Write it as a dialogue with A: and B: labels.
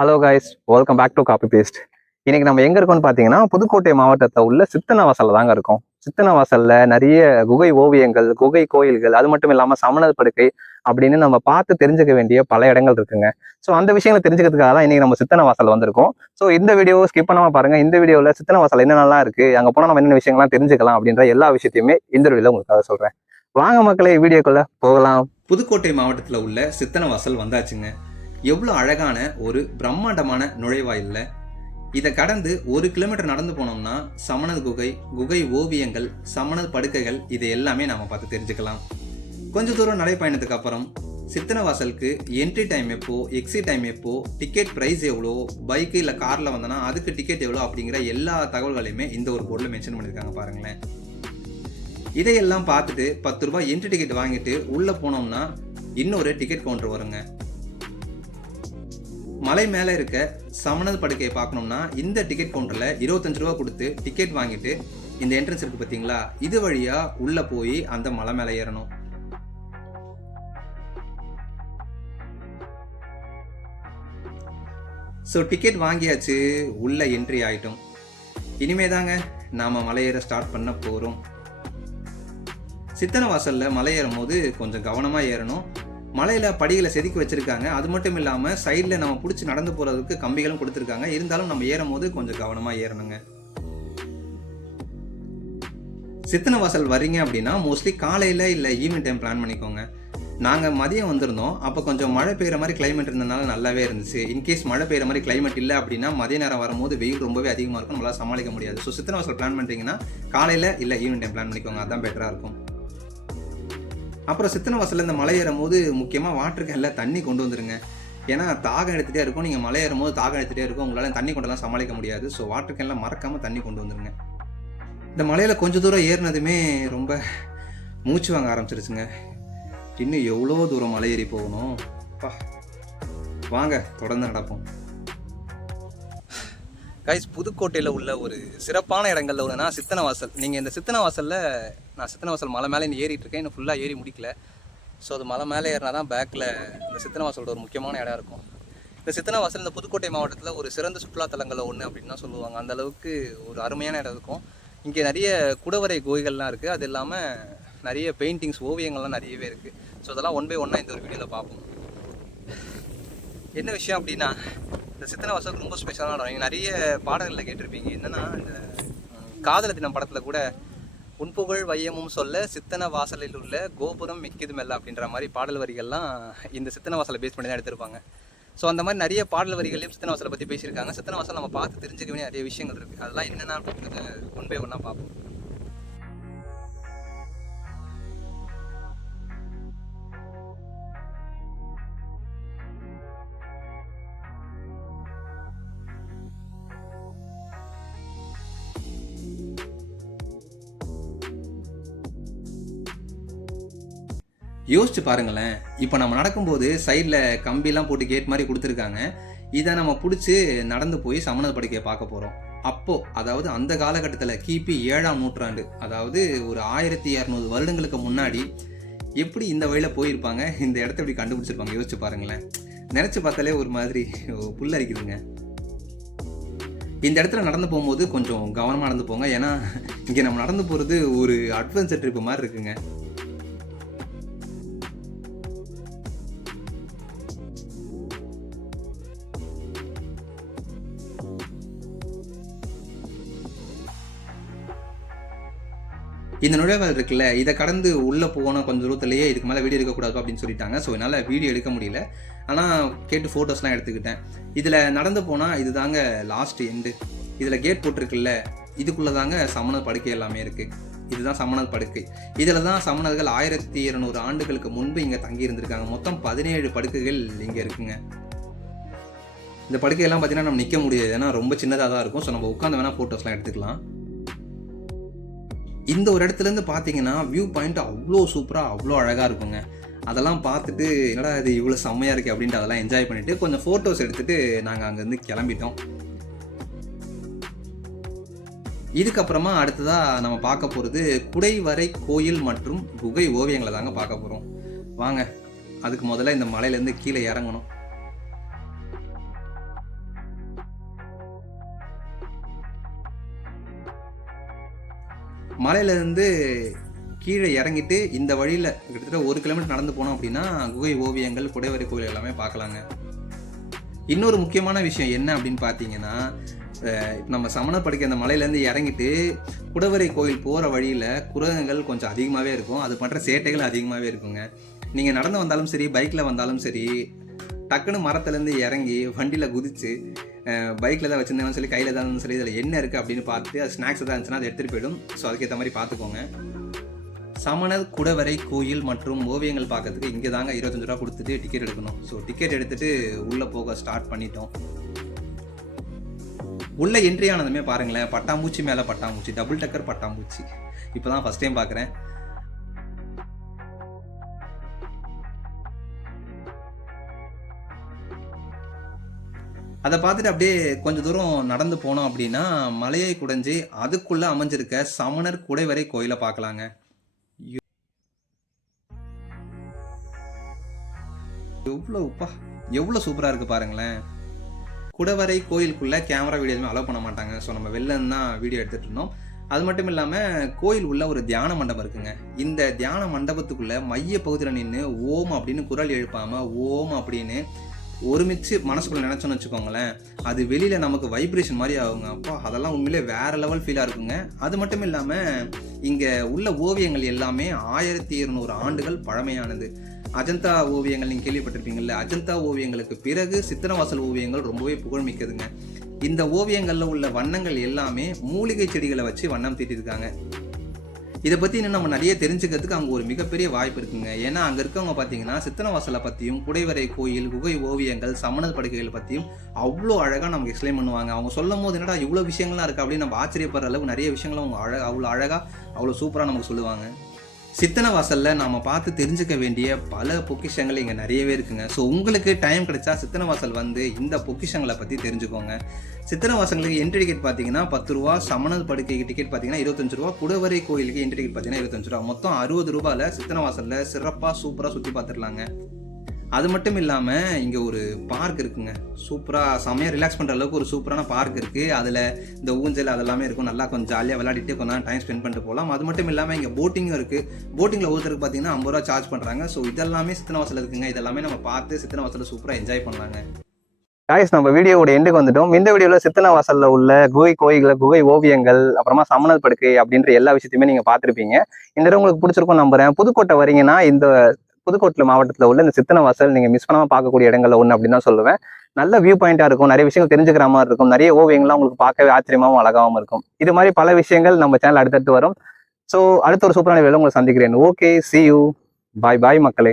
A: Hello guys welcome back to copy paste இன்னைக்கு நம்ம எங்க இருக்கோம்னு பாத்தீங்கன்னா புதுக்கோட்டை மாவட்டத்தில் உள்ள சித்தனவாசல்ல தாங்க இருக்கோம். சித்தனவாசல்ல நிறைய குகை ஓவியங்கள் குகை கோயில்கள் அது மட்டும் இல்லாம சமணர் படுக்கை அப்படின்னு நம்ம பார்த்து தெரிஞ்சுக்க வேண்டிய பல இடங்கள் இருக்குங்க. ஸோ அந்த விஷயங்களை தெரிஞ்சுக்கிறதுக்காக தான் இன்னைக்கு நம்ம சித்தனவாசல் வந்திருக்கோம். ஸோ இந்த வீடியோ ஸ்கிப் பண்ணாம பாருங்க. இந்த வீடியோல சித்தனவாசல் என்னென்னலாம் இருக்கு அங்கே போனால் நம்ம என்னென்ன விஷயங்கள்லாம் தெரிஞ்சுக்கலாம் அப்படின்ற எல்லா விஷயத்தையுமே இந்த வீடியோவில் உங்களுக்காக சொல்றேன். வாங்க மக்களே வீடியோக்குள்ள போகலாம்.
B: புதுக்கோட்டை மாவட்டத்தில் உள்ள சித்தனவாசல் வந்தாச்சுங்க. எவ்வளோ அழகான ஒரு பிரம்மாண்டமான நுழைவாயில்ல. இதை கடந்து ஒரு கிலோமீட்டர் நடந்து போனோம்னா சமணர் குகை குகை ஓவியங்கள் சமணர் படுக்கைகள் இது எல்லாமே நாம் பார்த்து தெரிஞ்சுக்கலாம். கொஞ்ச தூரம் நடைப்பயணத்துக்கு அப்புறம் சித்தனவாசலுக்கு என்ட்ரி டைம் எப்போ எக்ஸிட் டைம் எப்போ டிக்கெட் ப்ரைஸ் எவ்வளோ பைக்கு இல்லை காரில் வந்தோன்னா அதுக்கு டிக்கெட் எவ்வளோ அப்படிங்கிற எல்லா தகவல்களையுமே இந்த ஒரு போர்டில் மென்ஷன் பண்ணியிருக்காங்க பாருங்களேன். இதையெல்லாம் பார்த்துட்டு பத்து ரூபாய் என்ட்ரி டிக்கெட் வாங்கிட்டு உள்ளே போனோம்னா இன்னொரு டிக்கெட் கவுண்டர் வருங்க. மலை மேலே இருக்க சமணல் படுக்கையை பார்க்கணும்னா இந்த டிக்கெட் கவுண்டரில் இருபத்தஞ்சு ரூபா கொடுத்து டிக்கெட் வாங்கிட்டு இந்த என்ட்ரன்ஸ் இருக்கு பார்த்தீங்களா இது வழியாக உள்ளே போய் அந்த மலை மேலே ஏறணும். ஸோ டிக்கெட் வாங்கியாச்சு. உள்ள என்ட்ரி ஆகிட்டோம் இனிமே தாங்க நாம் மலையேற ஸ்டார்ட் பண்ண போகிறோம் சித்தனை வாசலில் மலை ஏறும் போது கொஞ்சம் கவனமாக ஏறணும். மலையில் படிகளை செதுக்கி வச்சுருக்காங்க. அது மட்டும் இல்லாமல் சைடில் நம்ம பிடிச்சி நடந்து போகிறதுக்கு கம்பிகளும் கொடுத்துருக்காங்க. இருந்தாலும் நம்ம ஏறும் போது கொஞ்சம் கவனமாக ஏறணுங்க. சித்தனை வாசல் வரீங்க அப்படின்னா மோஸ்ட்லி காலையில் இல்லை ஈவினிங் டைம் பிளான் பண்ணிக்கோங்க. நாங்கள் மதியம் வந்திருந்தோம். அப்போ கொஞ்சம் மழை பெய்கிற மாதிரி கிளைமேட் இருந்தனால நல்லாவே இருந்துச்சு. இன்கேஸ் மழை பெய்கிற மாதிரி கிளைமேட் இல்லை அப்படின்னா மதிய நேரம் வரும்போது வெயில் ரொம்பவே அதிகமாக இருக்கும். நம்மளால் சமாளிக்க முடியாது. ஸோ சித்தனை வாசல் பிளான் பண்ணுறீங்கன்னா காலையில் இல்லை ஈவினிங் டைம் பிளான் பண்ணிக்கோங்க. அதான் பெட்டராக இருக்கும். அப்புறம் சித்தனை வாசலில் இந்த மலை ஏறும் போது முக்கியமாக வாட்டர் கேனில் தண்ணி கொண்டு வந்துருங்க. ஏன்னா தாகம் எடுத்துகிட்டே இருக்கும். நீங்கள் மலை ஏறும் போது தாகம் எடுத்துகிட்டே இருக்கும். உங்களால் தண்ணி கொண்டெல்லாம் சமாளிக்க முடியாது. ஸோ வாட்டர் கேனில் மறக்காமல் தண்ணி கொண்டு வந்துருங்க. இந்த மலையில் கொஞ்சம் தூரம் ஏறினதுமே ரொம்ப மூச்சு வாங்க ஆரம்பிச்சிருச்சுங்க. இன்னும் எவ்வளோ தூரம் மலை ஏறி போகணும்? பா வாங்க தொடர்ந்து நடப்போம். கைஸ் புதுக்கோட்டையில் உள்ள ஒரு சிறப்பான இடங்கள்ல உள்ளனா சித்தனவாசல். நீங்கள் இந்த சித்தனவாசலில் நான் சித்தனவாசல் மலை மேலே இன்னும் ஏறிட்டு இருக்கேன் இன்னும் ஃபுல்லாக ஏறி முடிக்கல. ஸோ அது மலை மேலே ஏறினா தான் பேக்கில் இந்த சித்தனவாசலோட ஒரு முக்கியமான இடம் இருக்கும். இந்த சித்தனவாசல் இந்த புதுக்கோட்டை மாவட்டத்தில் ஒரு சிறந்த சுற்றுலாத்தலங்களில் ஒன்று அப்படின்னு தான் சொல்லுவாங்க. அந்த அளவுக்கு ஒரு அருமையான இடம் இருக்கும். இங்கே நிறைய குடவரை கோயில்கள்லாம் இருக்குது அது இல்லாமல் நிறைய பெயிண்டிங்ஸ் ஓவியங்கள்லாம் நிறையவே இருக்குது ஸோ அதெல்லாம் ஒன் பை ஒன்னாக இந்த ஒரு வீடியோவில் பார்ப்போம். என்ன விஷயம் அப்படின்னா இந்த சித்தனை வாசலுக்கு ரொம்ப ஸ்பெஷலான இடம் நீங்கள் நிறைய பாடல்களில் கேட்டிருப்பீங்க. என்னன்னா இந்த காதல தினம் படத்தில் கூட உன்புகழ் வையமும் சொல்ல சித்தன வாசலில் உள்ள கோபுரம் மிக்கிதுமெல்ல அப்படின்ற மாதிரி பாடல் வரிகள்லாம் இந்த சித்தன வாசலை பேஸ் பண்ணி தான் எடுத்திருப்பாங்க. ஸோ அந்த மாதிரி நிறைய பாடல் வரிகளையும் சித்தன வாசலை பற்றி பேசியிருக்காங்க. சித்தன வாசல் நம்ம பார்த்து தெரிஞ்சுக்க வேண்டிய நிறைய விஷயங்கள் இருக்குது அதெல்லாம் என்னென்ன அப்படின்றத ஒன் பை ஒன்னாக பார்ப்போம். யோசிச்சு பாருங்களேன். இப்போ நம்ம நடக்கும்போது சைடில் கம்பிலாம் போட்டு கேட் மாதிரி கொடுத்துருக்காங்க. இதை நம்ம பிடிச்சி நடந்து போய் சமணர் படுக்கையை பார்க்க போகிறோம் அப்போது அதாவது அந்த காலகட்டத்தில் கிபி ஏழாம் நூற்றாண்டு அதாவது ஒரு ஆயிரத்தி இரநூறு வருடங்களுக்கு முன்னாடி எப்படி இந்த வழியில் போயிருப்பாங்க? இந்த இடத்த எப்படி கண்டுபிடிச்சிருப்பாங்க? யோசிச்சு பாருங்களேன். நினச்சி பார்த்தாலே ஒரு மாதிரி புல்லரிக்குதுங்க இந்த இடத்துல நடந்து போகும்போது கொஞ்சம் கவனமாக நடந்து போங்க. ஏன்னா இங்கே நம்ம நடந்து போகிறது ஒரு அட்வென்ச்சர் ட்ரிப் மாதிரி இருக்குங்க. இந்த நுழைவாயில் இருக்குல்ல இதை கடந்து உள்ளே போகணும் கொஞ்சம் தூரத்துலேயே இதுக்கு மேலே வீடியோ எடுக்கக்கூடாது அப்படின்னு சொல்லிட்டாங்க. ஸோ என்னால் வீடியோ எடுக்க முடியல. ஆனால் கேட்டு ஃபோட்டோஸ்லாம் எடுத்துக்கிட்டேன். இதில் நடந்து போனால் இதுதாங்க லாஸ்ட் எண்டு இதில் கேட் போட்டிருக்குல்ல இதுக்குள்ளே தாங்க சமணர் படுக்கை எல்லாமே இருக்குது இதுதான் சமணர் படுக்கை. இதில் தான் சமணர்கள் ஆயிரத்தி இருநூறு ஆண்டுகளுக்கு முன்பு இங்கே தங்கி இருந்திருக்காங்க மொத்தம் பதினேழு படுக்கைகள் இங்கே இருக்குங்க. இந்த படுக்கையெல்லாம் பார்த்தீங்கன்னா நம்ம நிற்க முடியாது. ஏன்னா ரொம்ப சின்னதாக தான் இருக்கும். ஸோ நம்ம உட்காந்து வேணால் ஃபோட்டோஸ்லாம் எடுத்துக்கலாம். இந்த ஒரு இடத்துலேருந்து பார்த்தீங்கன்னா வியூ பாயிண்ட் அவ்வளோ சூப்பராக அவ்வளோ அழகாக இருக்குங்க. அதெல்லாம் பார்த்துட்டு என்னடா இது இவ்வளோ செம்மையாக இருக்குது அப்படின்ட்டு அதெல்லாம் என்ஜாய் பண்ணிவிட்டு கொஞ்சம் ஃபோட்டோஸ் எடுத்துகிட்டு நாங்கள் அங்கேருந்து கிளம்பிட்டோம். இதுக்கப்புறமா அடுத்ததாக நம்ம பார்க்க போகிறது குடைவரை கோயில் மற்றும் குகை ஓவியங்களை தாங்க பார்க்க போகிறோம் வாங்க அதுக்கு முதல்ல இந்த மலையிலேருந்து கீழே இறங்கணும். மலையிலேருந்து கீழே இறங்கிட்டு இந்த வழியில் கிட்டத்தட்ட ஒரு கிலோமீட்டர் நடந்து போனோம் அப்படின்னா குகை ஓவியங்கள் குடைவரை கோயில் எல்லாமே பார்க்கலாங்க. இன்னொரு முக்கியமான விஷயம் என்ன அப்படின்னு பார்த்தீங்கன்னா நம்ம சமணப்படுக்கை அந்த மலையிலேருந்து இறங்கிட்டு குடவரை கோயில் போகிற வழியில் குரங்குகள் கொஞ்சம் அதிகமாகவே இருக்கும். அது பண்ணுற சேட்டைகள் அதிகமாகவே இருக்குங்க. நீங்கள் நடந்து வந்தாலும் சரி பைக்கில் வந்தாலும் சரி டக்குன்னு மரத்துலேருந்து இறங்கி வண்டியில் குதித்து பைக்கில் தான் வச்சுருந்தாலும் சொல்லி கையில் தான் சொல்லி இதில் என்ன இருக்குது அப்படின்னு பார்த்துட்டு அது ஸ்நாக்ஸ் எதாவது இருந்துச்சுன்னா அதை எடுத்துகிட்டு போயிடும். ஸோ அதுக்கேற்ற மாதிரி பார்த்துக்கோங்க. சமணர் குடவரை கோயில் மற்றும் ஓவியங்கள் பார்க்கறதுக்கு இங்கே தாங்க இருபத்தஞ்சு ரூபா கொடுத்துட்டு டிக்கெட் எடுக்கணும். ஸோ டிக்கெட் எடுத்துட்டு உள்ளே போக ஸ்டார்ட் பண்ணிட்டோம். உள்ளே என்ட்ரி ஆனதுமே பாருங்களேன் பட்டாம்பூச்சி மேலே பட்டாம்பூச்சி டபுள் டக்கர் பட்டாம்பூச்சி. இப்போ தான் ஃபஸ்ட் டைம் பார்க்குறேன். அதை பார்த்துட்டு அப்படியே கொஞ்ச தூரம் நடந்து போனோம் அப்படின்னா மலையை குடைஞ்சு அதுக்குள்ள அமைஞ்சிருக்க சமணர் குடைவரை கோயிலை பார்க்கலாங்க. எவ்வளோ உப்பா எவ்வளோ சூப்பராக இருக்குது பாருங்களேன். குடவரை கோயிலுக்குள்ளே கேமரா வீடியோ எதுவுமே அலோவ் பண்ண மாட்டாங்க. ஸோ நம்ம வெளில தான் வீடியோ எடுத்துகிட்டு இருந்தோம். அது மட்டும் இல்லாமல் கோயில் உள்ள ஒரு தியான மண்டபம் இருக்குங்க. இந்த தியான மண்டபத்துக்குள்ளே மைய பகுதியில் நின்று ஓம் அப்படின்னு குரல் எழுப்பாமல் ஓம் அப்படின்னு ஒருமிச்சு மனசுக்குள்ள நினைச்சோன்னு வச்சுக்கோங்களேன் அது வெளியில நமக்கு வைப்ரேஷன் மாதிரி ஆகுங்க. அப்போ அதெல்லாம் உண்மையிலே வேற லெவல் ஃபீலாக இருக்குங்க. அது மட்டும் இல்லாமல் இங்கே உள்ள ஓவியங்கள் எல்லாமே ஆயிரத்தி இருநூறு ஆண்டுகள் பழமையானது. அஜந்தா ஓவியங்கள் நீங்கள் கேள்விப்பட்டிருப்பீங்கல்ல அஜந்தா ஓவியங்களுக்கு பிறகு சித்திரவாசல் ஓவியங்கள் ரொம்பவே புகழ்மிக்கதுங்க. இந்த ஓவியங்களில் உள்ள வண்ணங்கள் எல்லாமே மூலிகை செடிகளை வச்சு வண்ணம் தீட்டியிருக்காங்க இதை பற்றி இன்னும் நம்ம நிறைய தெரிஞ்சுக்கிறதுக்கு அங்கே ஒரு மிகப்பெரிய வாய்ப்பு இருக்குங்க. ஏன்னா அங்கே இருக்கவங்க பார்த்தீங்கன்னா சித்தனவாசலை பற்றியும் குடைவரை கோயில் குகை ஓவியங்கள் சமணல் படுக்கைகள் பற்றியும் அவ்வளோ அழகாக நமக்கு எக்ஸ்பிளைன் பண்ணுவாங்க. அவங்க சொல்லும் போது என்னடா இவ்வளோ விஷயங்கள்லாம் இருக்குது அப்படின்னு நம்ம ஆச்சரியப்படுற அளவு நிறைய விஷயங்களும் அவங்க அழக அவ்வளோ அழகாக அவ்வளோ சூப்பராக நமக்கு சொல்லுவாங்க. சித்தனை வாசலில் நாம் பார்த்து தெரிஞ்சுக்க வேண்டிய பல பொக்கிஷங்கள் இங்கே நிறையவே இருக்குங்க. ஸோ உங்களுக்கு டைம் கிடைச்சா சித்தனை வாசல் வந்து இந்த பொக்கிஷங்களை பற்றி தெரிஞ்சுக்கோங்க. சித்தனை வாசலுக்கு என்ட்ரி டிக்கெட் பார்த்தீங்கன்னா பத்து ரூபா சமணல் படுக்கைக்கு டிக்கெட் பார்த்தீங்கன்னா இருபத்தஞ்சு ரூபா குடவரை கோயிலுக்கு என்ட்ரி டிக்கெட் பார்த்தீங்கன்னா இருபத்தஞ்சு ரூபா. மொத்தம் அறுபது ரூபாயில் சித்தனை வாசலில் சிறப்பாக சூப்பராக சுற்றி பார்த்துடலாங்க. அது மட்டும் இல்லாமல் இங்கே ஒரு பார்க் இருக்குங்க. சூப்பராக செம்மையாக ரிலாக்ஸ் பண்ணுற அளவுக்கு ஒரு சூப்பரான பார்க் இருக்குது அதில் இந்த ஊஞ்சல் அதெல்லாமே இருக்கும். நல்லா கொஞ்சம் ஜாலியாக விளையாடிட்டு கொஞ்சம் நேரம் டைம் ஸ்பெண்ட் பண்ணிட்டு போகலாம். அது மட்டும் இல்லாமல் இங்கே போட்டிங்கும் இருக்குது போட்டிங்கில் ஒருத்தருக்கு பார்த்தீங்கன்னா ஐம்பது ரூபா சார்ஜ் பண்ணுறாங்க ஸோ இதெல்லாமே சித்தனை வாசல் இருக்குங்க. இதெல்லாமே நம்ம பார்த்து சித்தனை வாசலில் சூப்பராக என்ஜாய் பண்ணலாங்க.
A: காய்ஸ் நம்ம வீடியோவோட எண்டுக்கு வந்துட்டோம். இந்த வீடியோவில் சித்தன வாசலில் உள்ள குகை கோயில்களை குகை ஓவியங்கள் அப்புறமா சமணல் படுக்கை அப்படின்ற எல்லா விஷயத்தையுமே நீங்கள் பார்த்துருப்பீங்க. இந்த உங்களுக்கு பிடிச்சிருக்கும் நம்புறேன். புதுக்கோட்டை வரீங்கன்னா இந்த புதுக்கோட்டை மாவட்டத்தில் உள்ள இந்த சித்தனை வாசல் நீங்கள் மிஸ் பண்ணாம பார்க்கக்கூடிய இடங்கள்ல ஒன்று அப்படின்னு தான் சொல்லுவேன். நல்ல வியூ பாயிண்ட்டாக இருக்கும். நிறைய விஷயங்கள் தெரிஞ்சுக்கிற மாதிரி இருக்கும். நிறைய ஓவியங்கள்லாம் உங்களுக்கு பார்க்கவே ஆச்சரியமாவும் அழகாவும் இருக்கும். இது மாதிரி பல விஷயங்கள் நம்ம சேனல் அடுத்தடுத்து வரும். ஸோ அடுத்த ஒரு சூப்பரான வேலை உங்களை சந்திக்கிறேன். Okay see you bye bye மக்களே.